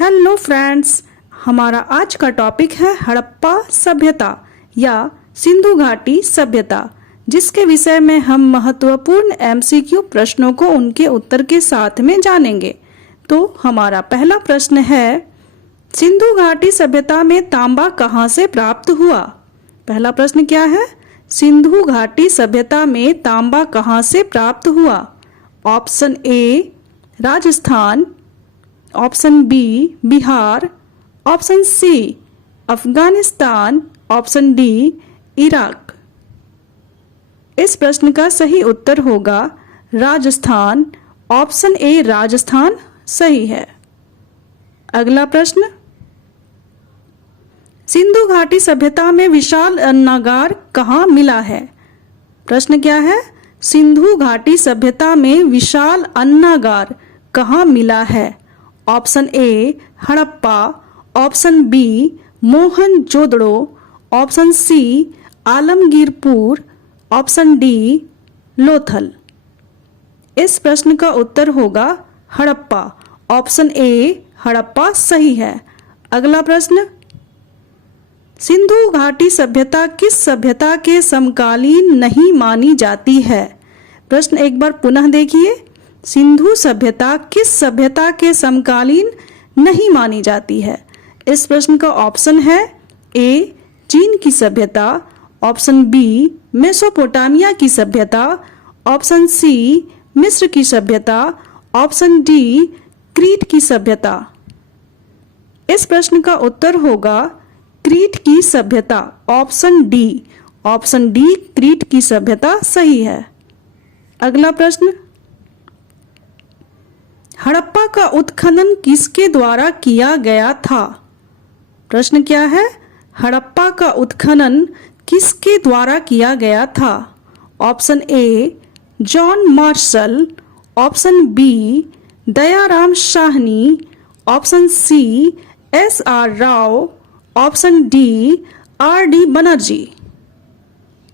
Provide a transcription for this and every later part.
Hello friends, हमारा आज का टॉपिक है हड़प्पा सभ्यता या सिंधु घाटी सभ्यता, जिसके विषय में हम महत्वपूर्ण एमसीक्यू प्रश्नों को उनके उत्तर के साथ में जानेंगे। तो हमारा पहला प्रश्न है, सिंधु घाटी सभ्यता में तांबा कहाँ से प्राप्त हुआ? पहला प्रश्न क्या है? सिंधु घाटी सभ्यता में तांबा कहाँ से प्राप्त हुआ? Option A Rajasthan, option B Bihar, option C Afghanistan, option D Iraq. इस प्रश्न का सही उत्तर होगा राजस्थान। ऑप्शन ए राजस्थान सही है। अगला प्रश्न, सिंधु घाटी सभ्यता में विशाल अन्नागार कहाँ मिला है? प्रश्न क्या है? सिंधु घाटी सभ्यता में विशाल अन्नागार कहाँ मिला है? Option A Harappa, option B Mohenjodaro, option C Alamgirpur, option D Lothal. इस प्रश्न का उत्तर होगा हड़प्पा। ऑप्शन ए हड़प्पा सही है। अगला प्रश्न, सिंधु घाटी सभ्यता किस सभ्यता के समकालीन नहीं मानी जाती है? प्रश्न एक बार पुनः देखिए। सिंधु सभ्यता किस सभ्यता के समकालीन नहीं मानी जाती है? इस प्रश्न का ऑप्शन है ए चीन की सभ्यता, ऑप्शन बी मेसोपोटामिया की सभ्यता, ऑप्शन सी मिस्र की सभ्यता, ऑप्शन डी क्रीट की सभ्यता। इस प्रश्न का उत्तर होगा क्रीट की सभ्यता। Option D. Option D Crete की सभ्यता सही है। अगला प्रश्न, हड़प्पा का उत्खनन किसके द्वारा किया गया था? प्रश्न क्या है? हड़प्पा का उत्खनन किसके द्वारा किया गया था? Option A John Marshall, option B Dayaram Sahni, option C S R Rao, option D R D Banerjee.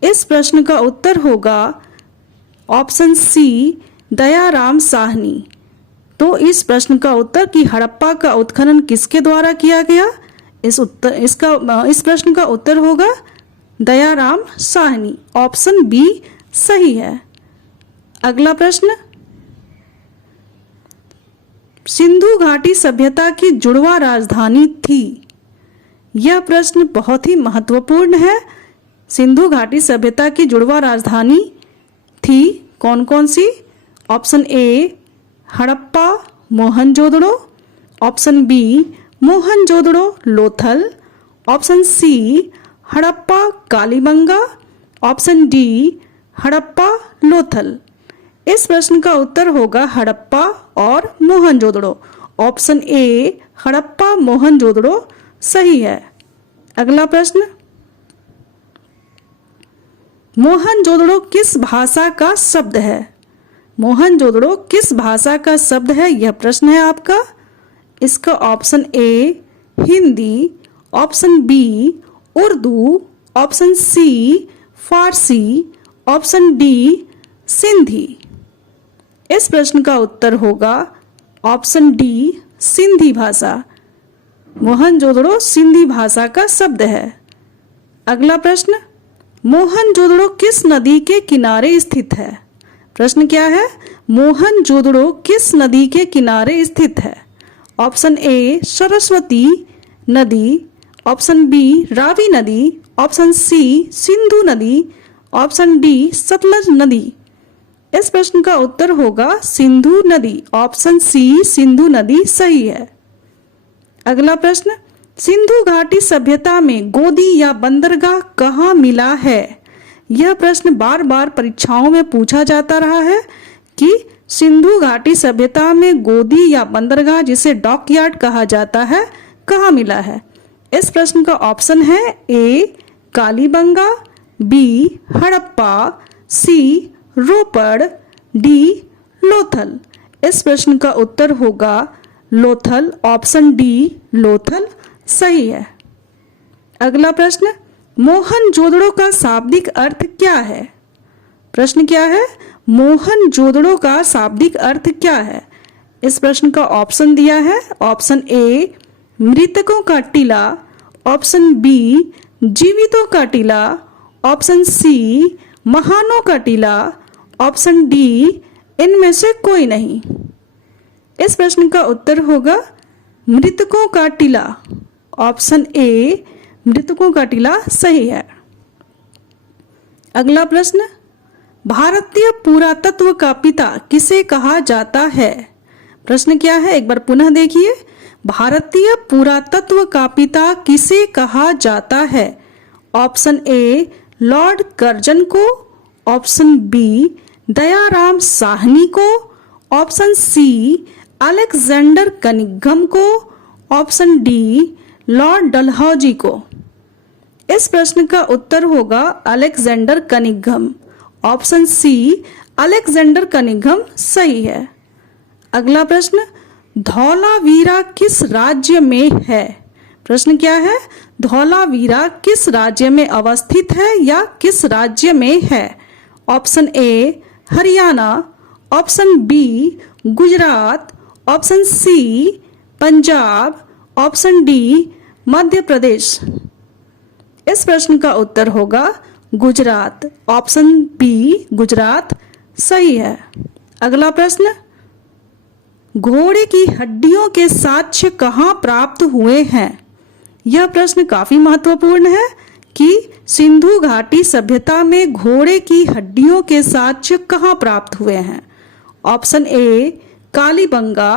इस प्रश्न का उत्तर होगा ऑप्शन सी दयाराम साहनी। तो इस प्रश्न का उत्तर कि हड़प्पा का उत्खनन किसके द्वारा किया गया, इस प्रश्न का उत्तर होगा दयाराम साहनी। ऑप्शन बी सही है। अगला प्रश्न, सिंधु घाटी सभ्यता की जुड़वा राजधानी थी। यह प्रश्न बहुत ही महत्वपूर्ण है। सिंधु घाटी सभ्यता की जुड़वा राजधानी थी कौन कौन सी? Option A Harappa Mohenjodaro, option B Mohenjodaro Lothal, option C Harappa Kalibanga, option D Harappa Lothal. इस प्रश्न का उत्तर होगा हड़प्पा और मोहनजोदड़ो। ऑप्शन ए हड़प्पा मोहनजोदड़ो सही है। अगला प्रश्न, मोहनजोदड़ो किस भाषा का शब्द है? मोहनजोदड़ो किस भाषा का शब्द है? यह प्रश्न है आपका। इसका option A Hindi, option B Urdu, option C Farsi, option D Sindhi. इस प्रश्न का उत्तर होगा ऑप्शन डी सिंधी भाषा। मोहनजोदड़ो सिंधी भाषा का शब्द है। अगला प्रश्न, मोहनजोदड़ो किस नदी के किनारे स्थित है? प्रश्न क्या है? मोहनजोदड़ो किस नदी के किनारे स्थित है? ऑप्शन ए सरस्वती नदी, ऑप्शन बी रावी नदी, ऑप्शन सी सिंधु नदी, ऑप्शन डी सतलज नदी। इस प्रश्न का उत्तर होगा सिंधु नदी। ऑप्शन सी सिंधु नदी सही है। अगला प्रश्न, सिंधु घाटी सभ्यता में गोदी या बंदरगाह कहाँ मिला है? यह प्रश्न बार बार परीक्षाओं में पूछा जाता रहा है कि सिंधु घाटी सभ्यता में गोदी या बंदरगाह, जिसे डॉकयार्ड कहा जाता है, कहाँ मिला है? इस प्रश्न का ऑप्शन है ए कालीबंगा, बी हड़प्पा, सी रोपड़, डी लोथल। इस प्रश्न का उत्तर होगा लोथल। ऑप्शन डी लोथल सही है। अगला प्रश्न, मोहनजोदड़ो का शाब्दिक अर्थ क्या है? प्रश्न क्या है? मोहनजोदड़ो का शाब्दिक अर्थ क्या है? इस प्रश्न का ऑप्शन दिया है। ऑप्शन ए मृतकों का टीला, ऑप्शन बी जीवितों का टीला, ऑप्शन सी महानों का टीला, ऑप्शन डी इनमें से कोई नहीं। इस प्रश्न का उत्तर होगा मृतकों का टीला। ऑप्शन ए मृतकों का टीला सही है। अगला प्रश्न, भारतीय पुरातत्व का पिता किसे कहा जाता है? प्रश्न क्या है, एक बार पुनः देखिए। भारतीय पुरातत्व का पिता किसे कहा जाता है? ऑप्शन ए लॉर्ड कर्जन को, ऑप्शन बी दयाराम साहनी को, ऑप्शन सी अलेक्जेंडर कनिंघम को, ऑप्शन डी लॉर्ड डलहौजी को। इस प्रश्न का उत्तर होगा Alexander Cunningham. Option C Alexander Cunningham सही है। अगला प्रश्न, धौलावीरा किस राज्य में है? प्रश्न क्या है, धौलावीरा किस राज्य में अवस्थित है या किस राज्य में है? Option A Haryana, option B Gujarat, option C Punjab, option D Madhya Pradesh. इस प्रश्न का उत्तर होगा गुजरात। ऑप्शन बी गुजरात सही है। अगला प्रश्न, घोड़े की हड्डियों के साक्ष्य कहाँ प्राप्त हुए हैं? यह प्रश्न काफी महत्वपूर्ण है कि सिंधु घाटी सभ्यता में घोड़े की हड्डियों के साक्ष्य कहाँ प्राप्त हुए हैं? Option A Kalibangan,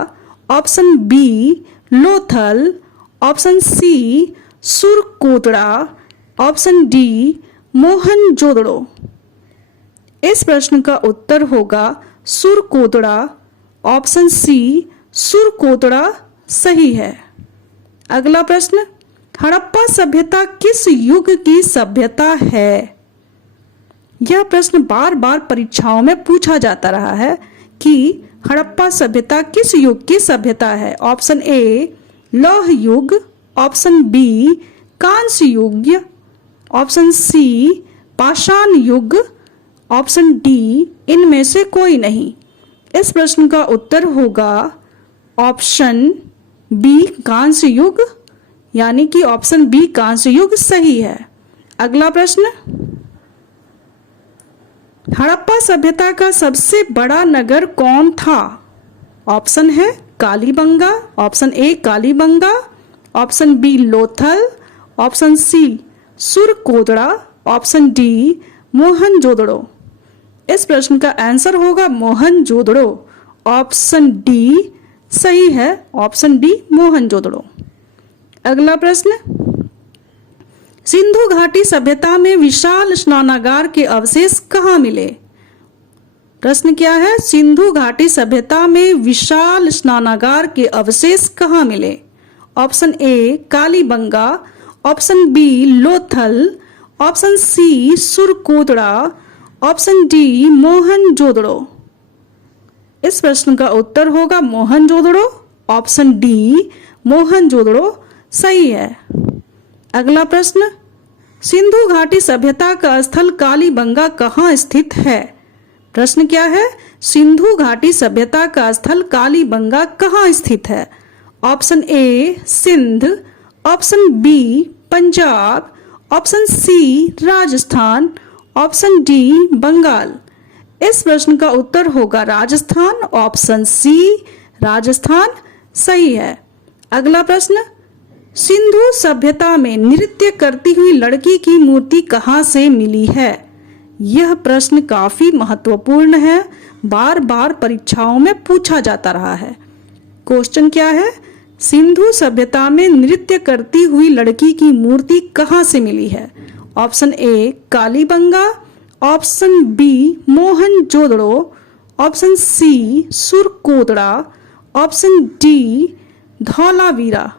option B Lothal, option C Surkotada, option D Mohenjodaro. इस प्रश्न का उत्तर होगा सुरकोतड़ा। ऑप्शन सी सुरकोतड़ा सही है। अगला प्रश्न, हड़प्पा सभ्यता किस युग की सभ्यता है? यह प्रश्न बार बार परीक्षाओं में पूछा जाता रहा है कि हड़प्पा सभ्यता किस युग की सभ्यता है। ऑप्शन ए लौह युग, ऑप्शन बी कांस्य युग, ऑप्शन सी पाषाण युग, ऑप्शन डी इनमें से कोई नहीं। इस प्रश्न का उत्तर होगा ऑप्शन बी कांस्य युग, यानी कि ऑप्शन बी कांस्य युग सही है। अगला प्रश्न, हड़प्पा सभ्यता का सबसे बड़ा नगर कौन था? ऑप्शन है Kalibanga, option A Kalibangan, option B Lothal, option C Surkotada, option D Mohenjodaro. इस प्रश्न का आंसर होगा मोहनजोदड़ो। ऑप्शन डी सही है। Option D Mohenjodaro. अगला प्रश्न, सिंधु घाटी सभ्यता में विशाल स्नानागार के अवशेष कहाँ मिले? प्रश्न क्या है, सिंधु घाटी सभ्यता में विशाल स्नानागार के अवशेष कहाँ मिले? Option A Kalibangan, option B Lothal, option C Surkotada, option D Mohenjodaro. इस प्रश्न का उत्तर होगा मोहनजोदड़ो। ऑप्शन डी मोहनजोदड़ो सही है। अगला प्रश्न, सिंधु घाटी सभ्यता का स्थल कालीबंगा कहाँ स्थित है? प्रश्न क्या है, सिंधु घाटी सभ्यता का स्थल कालीबंगा कहाँ स्थित है? Option A Sindh, option B Punjab, option C Rajasthan, option D Bengal. इस प्रश्न का उत्तर होगा राजस्थान। ऑप्शन सी राजस्थान सही है। अगला प्रश्न, सिंधु सभ्यता में नृत्य करती हुई लड़की की मूर्ति कहाँ से मिली है? यह प्रश्न काफी महत्वपूर्ण है, बार बार परीक्षाओं में पूछा जाता रहा है। क्वेश्चन क्या है, सिंधु सभ्यता में नृत्य करती हुई लड़की की मूर्ति कहाँ से मिली है? Option A Kalibangan, option B Mohenjodaro, option C Surkotada, option D Dholavira.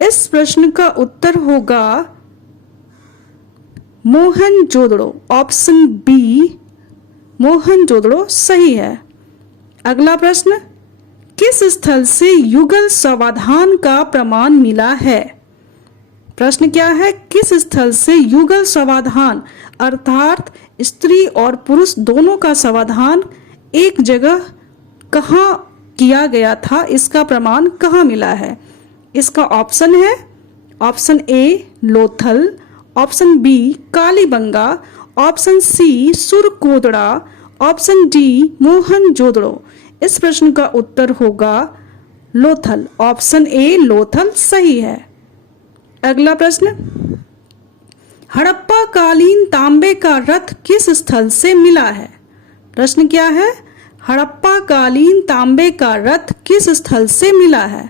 इस प्रश्न का उत्तर होगा मोहनजोदड़ो। ऑप्शन बी मोहनजोदड़ो सही है। अगला प्रश्न, किस स्थल से युगल समाधान का प्रमाण मिला है? प्रश्न क्या है, किस स्थल से युगल समाधान अर्थात स्त्री और पुरुष दोनों का समाधान एक जगह कहाँ किया गया था, इसका प्रमाण कहाँ मिला है? इसका ऑप्शन है option A Lothal, option B Kalibanga, option C Surkotada, option D Mohenjodaro. इस प्रश्न का उत्तर होगा लोथल। ऑप्शन ए लोथल सही है। अगला प्रश्न, हड़प्पा कालीन तांबे का रथ किस स्थल से मिला है? प्रश्न क्या है? हड़प्पा कालीन तांबे का रथ किस स्थल से मिला है?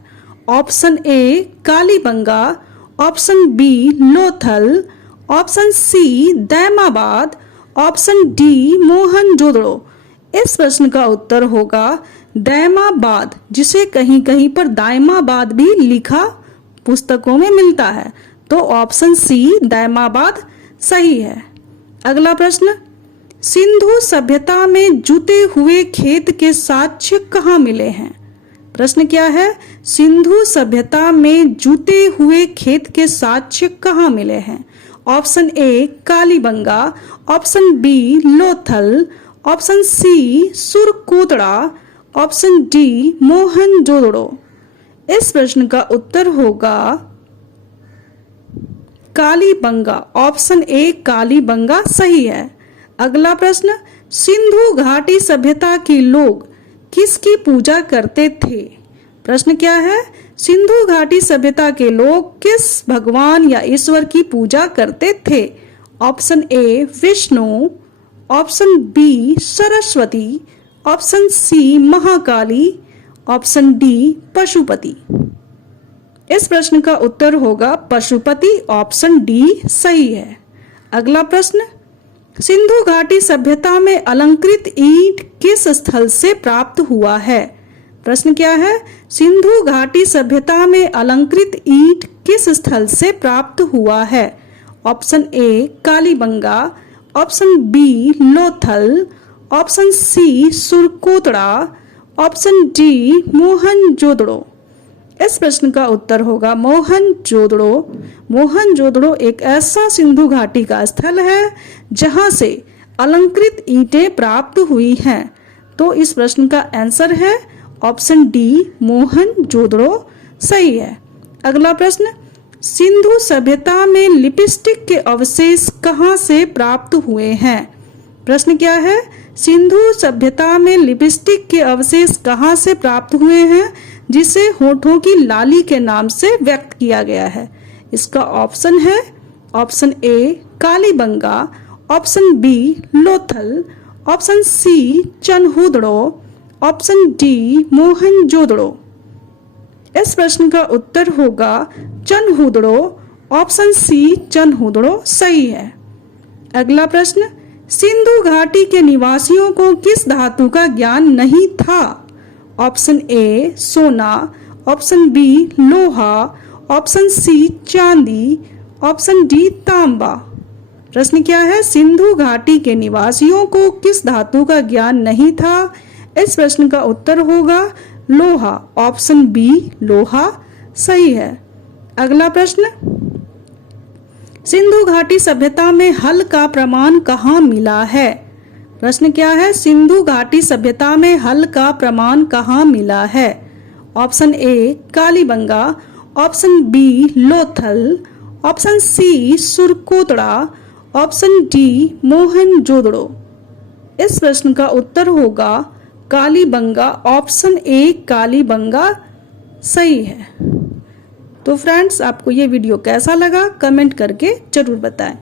Option A Kalibangan, option B Lothal, option C Daimabad, option D Mohenjodaro. इस प्रश्न का उत्तर होगा दैमाबाद, जिसे कहीं कहीं पर दायमाबाद भी लिखा पुस्तकों में मिलता है। तो ऑप्शन सी दैमाबाद सही है। अगला प्रश्न, सिंधु सभ्यता में जुते हुए खेत के साक्ष्य कहाँ मिले हैं? प्रश्न क्या है? सिंधु सभ्यता में जुते हुए खेत के साक्ष्य कहाँ मिले हैं? Option A Kalibangan, option B Lothal, option C Surkotada, option D Mohenjodaro. इस प्रश्न का उत्तर होगा कालीबंगा। ऑप्शन ए कालीबंगा सही है। अगला प्रश्न, सिंधु घाटी सभ्यता के लोग किसकी पूजा करते थे? प्रश्न क्या है? सिंधु घाटी सभ्यता के लोग किस भगवान या ईश्वर की पूजा करते थे? Option A Vishnu, option B Saraswati, option C Mahakali, option D Pashupati. इस प्रश्न का उत्तर होगा पशुपति। ऑप्शन डी सही है। अगला प्रश्न, सिंधु घाटी सभ्यता में अलंकृत ईंट किस स्थल से प्राप्त हुआ है? प्रश्न क्या है? सिंधु घाटी सभ्यता में अलंकृत ईंट किस स्थल से प्राप्त हुआ है? Option A Kalibangan, option B Lothal, option C Surkotada, option D Mohenjodaro. इस प्रश्न का उत्तर होगा मोहनजोदड़ो। मोहनजोदड़ो एक ऐसा सिंधु घाटी का स्थल है जहां से अलंकृत ईंटें प्राप्त हुई हैं। तो इस प्रश्न का आंसर है ऑप्शन डी मोहनजोदड़ो सही है। अगला प्रश्न, सिंधु सभ्यता में लिपस्टिक के अवशेष कहां से प्राप्त हुए हैं? प्रश्न क्या है? सिंधु सभ्यता में लिपस्टिक के अवशेष कहां से प्राप्त हुए हैं, जिसे होठों की लाली के नाम से व्यक्त किया गया है? इसका ऑप्शन है option A Kalibangan, option B Lothal, option C Chanhudaro, option D Mohenjodaro. इस प्रश्न का उत्तर होगा चनहुदड़ो। ऑप्शन सी चनहुदड़ो सही है। अगला प्रश्न, सिंधु घाटी के निवासियों को किस धातु का ज्ञान नहीं था? ऑप्शन ए सोना, ऑप्शन बी लोहा, ऑप्शन सी चांदी, ऑप्शन डी तांबा। प्रश्न क्या है? सिंधु घाटी के निवासियों को किस धातु का ज्ञान नहीं था? इस प्रश्न का उत्तर होगा लोहा। ऑप्शन बी लोहा सही है। अगला प्रश्न, सिंधु घाटी सभ्यता में हल का प्रमाण कहाँ मिला है? प्रश्न क्या है? सिंधु घाटी सभ्यता में हल का प्रमाण कहाँ मिला है? Option A Kalibangan, option B Lothal, option C Surkotada, option D Mohenjodaro. इस प्रश्न का उत्तर होगा कालीबंगा। ऑप्शन ए कालीबंगा सही है। तो फ्रेंड्स, आपको ये वीडियो कैसा लगा कमेंट करके जरूर बताएं।